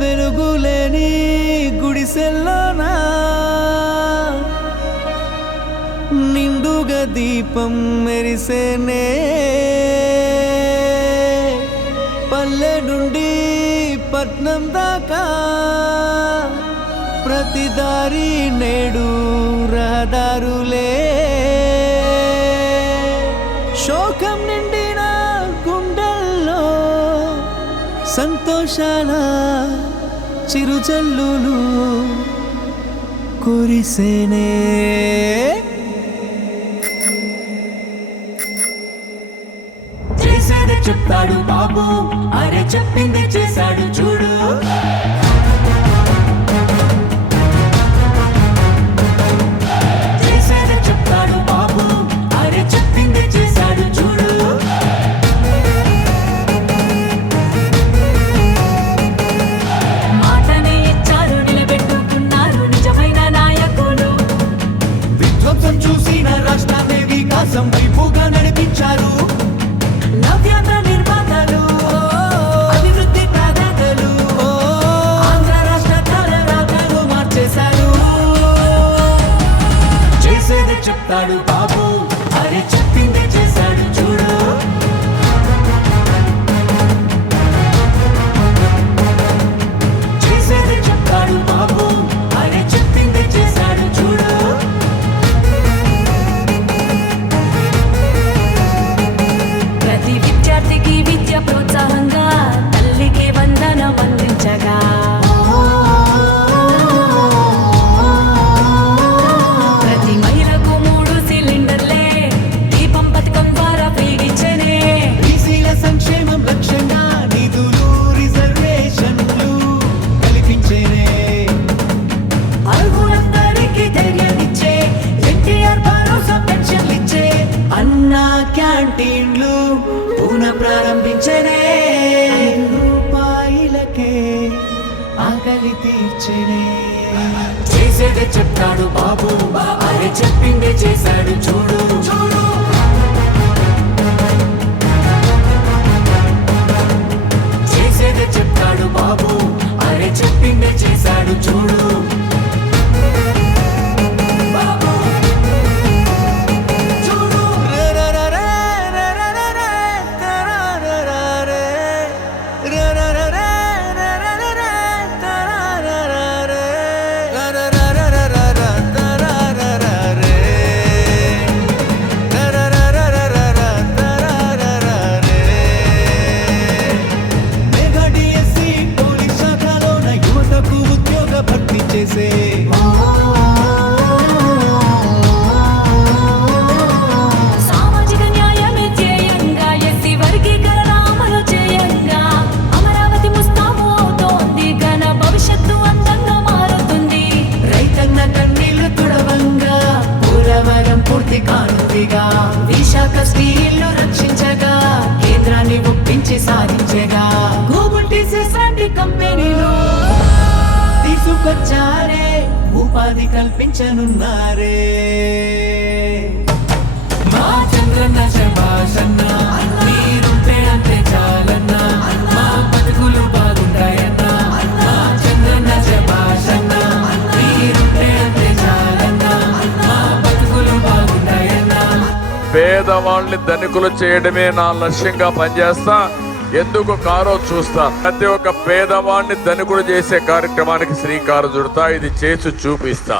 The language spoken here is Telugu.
వెలుగులేని గుడిసెల్లోనా నిండుగా దీపం మెరిసేనే పల్లె నుండి పట్నం దాకా ప్రతి దారి నేడు రహదారులే శోకం నిండిన గుండెల్లో సంతోషాల చిరుజల్లులు కురిసేనే చేసేది చెప్తాడు బాబు, అరే చెప్పింది చేశాడు చూడు. చేసేది చెప్తాడు బాబు, అరే చెప్పింది చేశాడు చూడు. మాటని ఇచ్చారు, నిలబెట్టుకున్నారు నిజమైన నాయకులు. విధ్వంసం చూసిన రాష్ట్రాన్ని వికాసం వైపుగా నడిపించారు. నవ్యాంధ్ర నిర్మాతలు, అభివృద్ధి ప్రదాతలు, ఆంధ్ర రాష్ట్ర తలరాతలు మార్చేశారు. చేసేది చెప్తాడు బాబు, అరే చెప్పింది చేశాడు చూడు. చేసేది చెప్తాడు బాబు, అరే చెప్పింది చేశాడు చూడు. ప్రతి విద్యార్థికి విద్య ప్రోత్సాహంగా తల్లికి వందనం అందించగా, ప్రతి మహిళకు 3 సిలిండర్లే దీపం పథకం ద్వారా ఫ్రీగిచ్చనే. బీసీల సంక్షేమం లక్ష్యంగా నిధులు రిజర్వేషన్లు కల్పించేనే. అర్హులందరికీ ధైర్యాన్నిచ్చే ఎన్టీఆర్ భరోసా పెన్షన్లిచ్చే. అన్నా క్యాంటీన్లు పునః ప్రారంభించనే. రూపాయలకే ఆకలి తీర్చనే. చేసేది చెప్తాడు బాబు, అరే చెప్పింది చేశాడు చూడు. చేసేది చెప్తాడు బాబు, అరే చెప్పింది చేశాడు చూడు. బాబు చూడు. మెగా డిఎస్సి పోలీస్ శాఖలోన యువతకు ఉద్యోగ భర్తీ చేసే. సామాజిక న్యాయమే ధ్యేయంగా ఎస్సీ వర్గీకరణ అమలు చేయంగా అమరావతి ముస్తాబు అవుతోంది, ఘన భవిష్యత్తు అందంగా మారుతుంది. రైతన్న కన్నీళ్లు తుడవంగా పోలవరం పూర్తి కానుందిగా. విశాఖ స్టీల్ను రక్షించగా కేంద్రాన్ని ఒప్పించి సాధించగా. గూగుల్ టీసీఎస్ లాంటి కంపెనీలు తీసుకొచ్చారే, ఉపాధి కల్పించనున్నారే. మా చంద్రన్న శభాషన్న, మీరుంటే అంతే చాలన్న, మా బతుకులు బాగుంటాయన్న. మా చంద్రన్న శభాషన్న, మీరుంటే అంతే చాలన్న, మా బతుకులు బాగుంటాయన్న. పేదవాళ్ళని ధనికులు చేయడమే నా లక్ష్యంగా పనిచేస్తా. ఎందుకు కారో చూస్తా. ప్రతి ఒక్క పేదవాడిని ధనికులు చేసే కార్యక్రమానికి శ్రీకారం చుడతా. ఇది చేసి చూపిస్తా.